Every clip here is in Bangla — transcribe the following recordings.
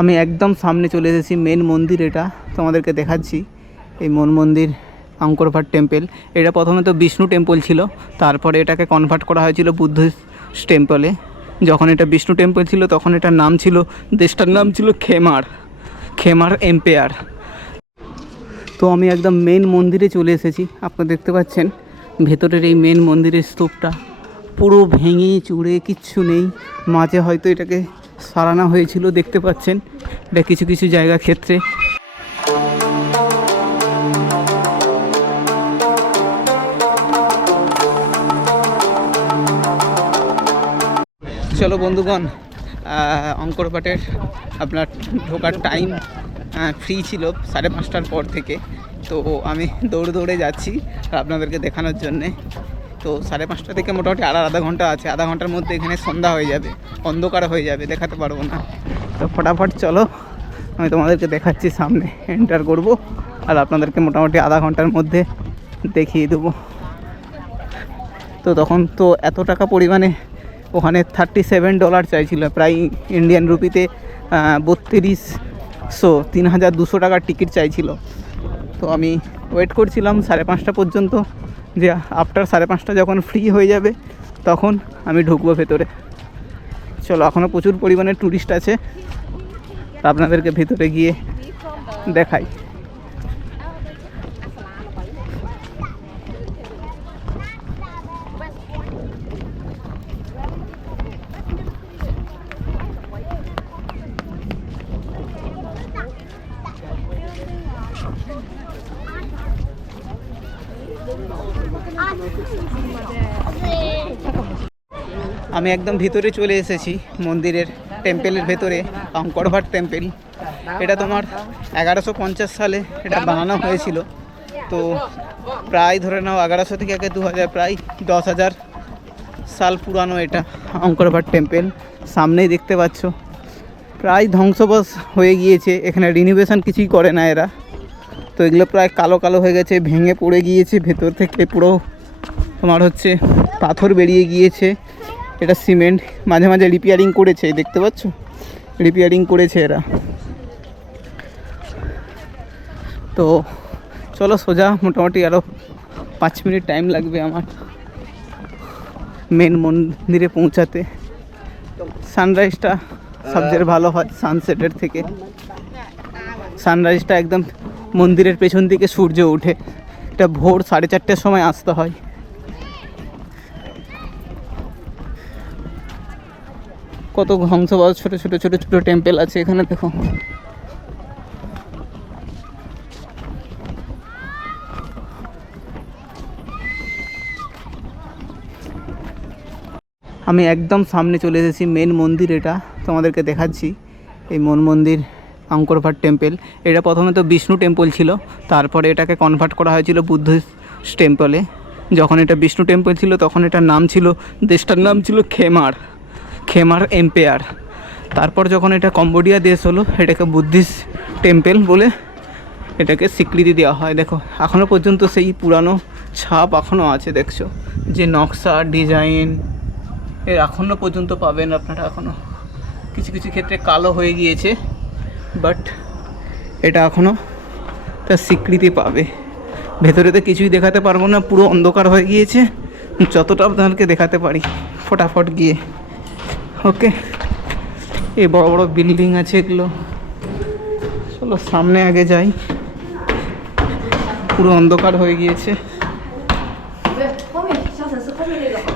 আমি একদম সামনে চলে এসেছি মেন মন্দির এটা। তোমাদেরকে দেখাচ্ছি, এই মন মন্দির আঙ্করভাট টেম্পল এটা প্রথমে তো বিষ্ণু টেম্পল ছিল, তারপরে এটাকে কনভার্ট করা হয়েছিল বুদ্ধিস্ট টেম্পলে যখন এটা বিষ্ণু টেম্পল ছিল, তখন এটার নাম ছিল, দেশটার নাম ছিল খেমার খেমার এম্পায়ার তো আমি একদম মেন মন্দিরে চলে এসেছি, আপনারা দেখতে পাচ্ছেন, ভেতরের এই মেন মন্দিরের স্তূপটা পুরো ভেঙে চুড়ে, কিচ্ছু নেই। মাঝে হয়তো এটাকে সারানো হয়েছিল, দেখতে পাচ্ছেন। এটা কিছু কিছু জায়গা ক্ষেত্রে। চলো বন্ধুগণ অঙ্করপাটের আপনার ঢোকার টাইম ফ্রি ছিল সাড়ে পাঁচটার পর থেকে। তো আমি দৌড়ে দৌড়ে যাচ্ছি আপনাদেরকে দেখানোর জন্যে। তো সাড়ে পাঁচটা থেকে মোটামুটি আর আধা ঘণ্টা আছে। আধা ঘণ্টার মধ্যে এখানে সন্ধ্যা হয়ে যাবে। অন্ধকার হয়ে যাবে, দেখাতে পারব না। তো ফটাফট চলো, আমি তোমাদেরকে দেখাচ্ছি সামনে। এন্টার করব, আর আপনাদেরকে মোটামুটি আধা ঘণ্টার মধ্যে দেখিয়ে দেবো। তো তখন তো এত টাকা পরিমাণে ওখানে থার্টি সেভেন ডলার চাইছিল। প্রায় ইন্ডিয়ান রুপিতে বত্রিশশো তিন হাজার দুশো টাকার টিকিট চাইছিল। তো আমি ওয়েট করছিলাম সাড়ে পাঁচটা পর্যন্ত। যে আফটার সাড়ে পাঁচটা যখন ফ্রি হয়ে যাবে, তখন আমি ঢুকবো ভেতরে। চলো এখনও প্রচুর পরিমাণে ট্যুরিস্ট আছে। আপনাদেরকে ভেতরে গিয়ে দেখাই। আমি একদম ভিতরে চলে এসেছি, মন্দিরের টেম্পেলের ভেতরে অঙ্করভাট টেম্পেল। এটা তোমার এগারোশো পঞ্চাশ সালে এটা বানানো হয়েছিল। তো প্রায় ধরে নাও এগারোশো থেকে একে দু হাজার, প্রায় দশ হাজার সাল পুরানো এটা অঙ্করভাট টেম্পেল। সামনেই দেখতে পাচ্ছ, প্রায় ধ্বংসবাস হয়ে গিয়েছে। এখানে রিনোভেশন কিছুই করে না এরা। তো এগুলো প্রায় কালো কালো হয়ে গেছে, ভেঙে পড়ে গিয়েছে, ভেতর থেকে পুরো তোমার হচ্ছে পাথর বেরিয়ে গিয়েছে। এটা সিমেন্ট, মাঝে মাঝে রিপেয়ারিং করেছে, দেখতে পাচ্ছ? রিপেয়ারিং করেছে এরা। তো চলো সোজা, মোটামুটি আরও পাঁচ মিনিট টাইম লাগবে আমার মেন মন্দিরে পৌঁছাতে। সানরাইজটা সবচেয়ে ভালো হয় সানসেটের থেকে। সানরাইজটা একদম মন্দিরের পেছন দিকে সূর্য ওঠে। এটা ভোর সাড়ে চারটের সময় আসতে হয়। কত ধ্বংস ধ্বংসবাদ ছোট ছোট ছোট ছোট টেম্পেল আছে এখানে, দেখো। আমি একদম সামনে চলে এসেছি মেন মন্দির এটা, তোমাদেরকে দেখাচ্ছি। এই মন মন্দির, আঙ্করভাট টেম্পল এটা প্রথমে তো বিষ্ণু টেম্পল ছিল, তারপরে এটাকে কনভার্ট করা হয়েছিল বুদ্ধিস্ট টেম্পলে যখন এটা বিষ্ণু টেম্পল ছিল, তখন এটার নাম ছিল, দেশটার নাম ছিল খেমার। খেমার এম্পেয়ার। তারপর যখন এটা কম্বোডিয়া দেশ হলো, এটাকে বুদ্ধিস্ট টেম্পেল বলে এটাকে স্বীকৃতি দেওয়া হয়। দেখো এখনও পর্যন্ত সেই পুরানো ছাপ এখনও আছে, দেখছ? যে নকশা, ডিজাইন এর এখনও পর্যন্ত পাবেন আপনারা এখনও কিছু কিছু ক্ষেত্রে কালো হয়ে গিয়েছে, বাট এটা এখনও তার স্বীকৃতি পাবে। ভেতরে তো কিছুই দেখাতে পারব না, পুরো অন্ধকার হয়ে গিয়েছে। যতটা আপনাদেরকে দেখাতে পারি, ফটাফট গিয়ে। ওকে। এই বড় বড় বিল্ডিং আছে এগুলো। চলো সামনে আগে যাই। পুরো অন্ধকার হয়ে গিয়েছে।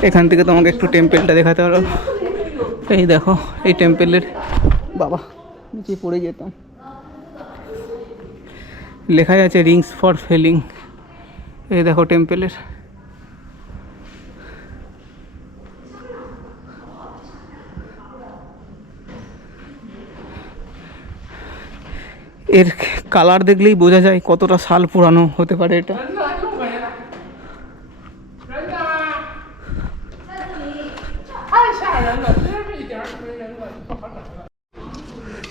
এখান থেকে তোমাকে একটু টেম্পেলটা দেখাতে পারো। এই দেখো, এই টেম্পেলের বাবা নিচে পড়ে যেতাম। লেখাই আছে রিংস ফর ফেলিং এই দেখো টেম্পেলের এর কালার দেখলেই বোঝা যায় কতটা সাল পুরানো হতে পারে এটা।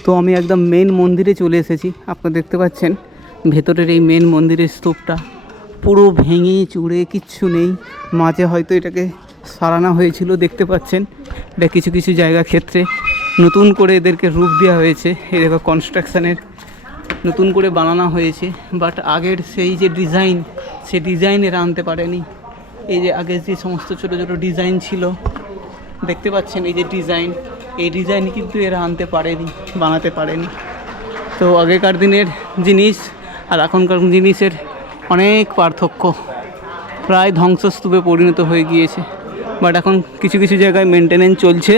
তো আমি একদম মেন মন্দিরে চলে এসেছি। আপনারা দেখতে পাচ্ছেন ভেতরের এই মেন মন্দিরের স্তূপটা পুরো ভেঙে চুড়ে, কিচ্ছু নেই। মাঝে হয়তো এটাকে সারানো হয়েছিল, দেখতে পাচ্ছেন। এটা কিছু কিছু জায়গা ক্ষেত্রে নতুন করে এদেরকে রূপ দেওয়া হয়েছে। দেখো কনস্ট্রাকশানের নতুন করে বানানো হয়েছে বাট আগের সেই যে ডিজাইন সে ডিজাইন এরা আনতে পারেনি। এই যে আগের যে সমস্ত ছোটো ছোটো ডিজাইন ছিল, দেখতে পাচ্ছেন এই যে ডিজাইন এই ডিজাইন কিন্তু এরা আনতে পারেনি, বানাতে পারেনি। তো আগেকার দিনের জিনিস আর এখনকার জিনিসের অনেক পার্থক্য, প্রায় ধ্বংসস্তূপে পরিণত হয়ে গিয়েছে। বাট এখন কিছু কিছু জায়গায় মেনটেনেন্স চলছে,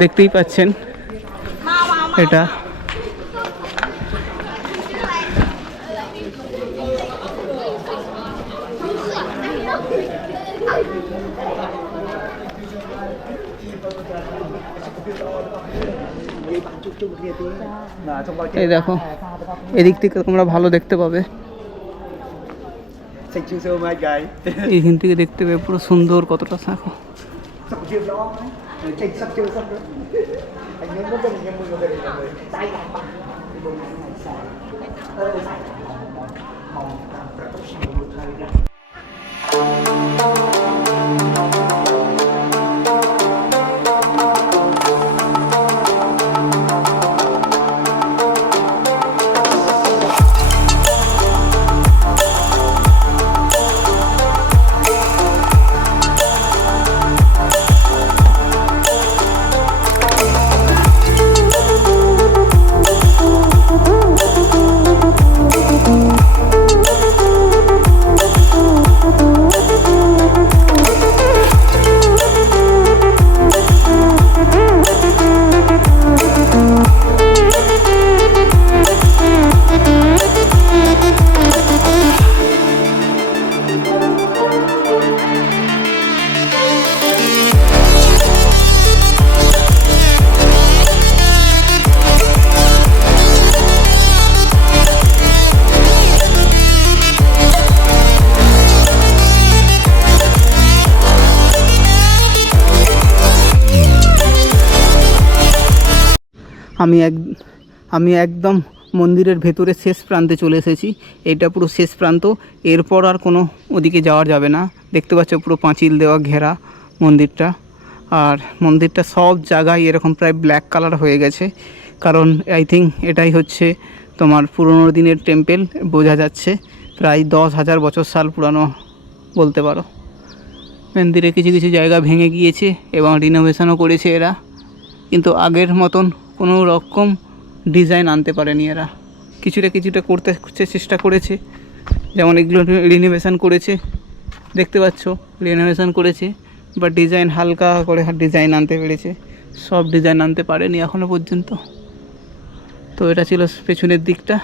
দেখতেই পাচ্ছেন। এটা এই দেখো এদিক থেকে তোমরা ভালো দেখতে পাবে. এইখান থেকে দেখতে পাবে পুরো সুন্দর কতটা দেখো। Bye. আমি এক, আমি একদম মন্দিরের ভেতরে শেষ প্রান্তে চলে এসেছি। এটা পুরো শেষ প্রান্ত। এরপর আর কোনো ওদিকে যাওয়া যাবে না। দেখতে পাচ্ছ পুরো পাঁচিল দেওয়া ঘেরা মন্দিরটা। আর মন্দিরটা সব জায়গায় এরকম প্রায় ব্ল্যাক কালার হয়ে গেছে। কারণ আই থিঙ্ক এটাই হচ্ছে তোমার পুরনো দিনের টেম্পেল বোঝা যাচ্ছে। প্রায় দশ হাজার বছর সাল পুরানো বলতে পারো। মন্দিরে কিছু কিছু জায়গা ভেঙে গিয়েছে এবং রিনোভেশনও করেছে এরা। কিন্তু আগের মতন কোনো রকম ডিজাইন আনতে পারেনি এরা। কিছুটা কিছুটা করতে চেষ্টা করেছে। যেমন এগুলো রিনোভেশন করেছে, দেখতে পাচ্ছ রিনোভেশন করেছে বা ডিজাইন হালকা করে ডিজাইন আনতে পেরেছে। সব ডিজাইন আনতে পারেনি এখনও পর্যন্ত। তো এটা ছিল পেছনের দিকটা।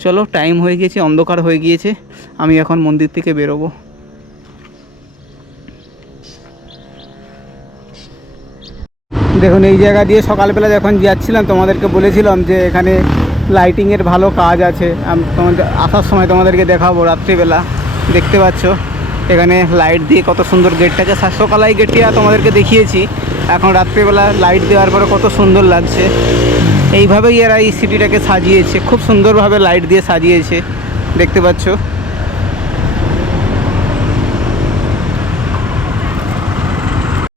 চলো টাইম হয়ে গিয়েছে, অন্ধকার হয়ে গিয়েছে। আমি এখন মন্দির থেকে বেরোবো। দেখুন, এই জায়গা দিয়ে সকালবেলা যখন যাচ্ছিলাম, তোমাদেরকে বলেছিলাম যে এখানে লাইটিংয়ের ভালো কাজ আছে। আমি, তোমাদের, আসার সময় তোমাদেরকে দেখাবো রাত্রিবেলা। দেখতে পাচ্ছ, এখানে লাইট দিয়ে কত সুন্দর গেটটাকে সকালাই গেটটি তোমাদেরকে দেখিয়েছি। এখন রাত্রিবেলা লাইট দেওয়ার পরে কত সুন্দর লাগছে। এইভাবেই এরা এই সিটিটাকে সাজিয়েছে, খুব সুন্দরভাবে লাইট দিয়ে সাজিয়েছে। দেখতে পাচ্ছ।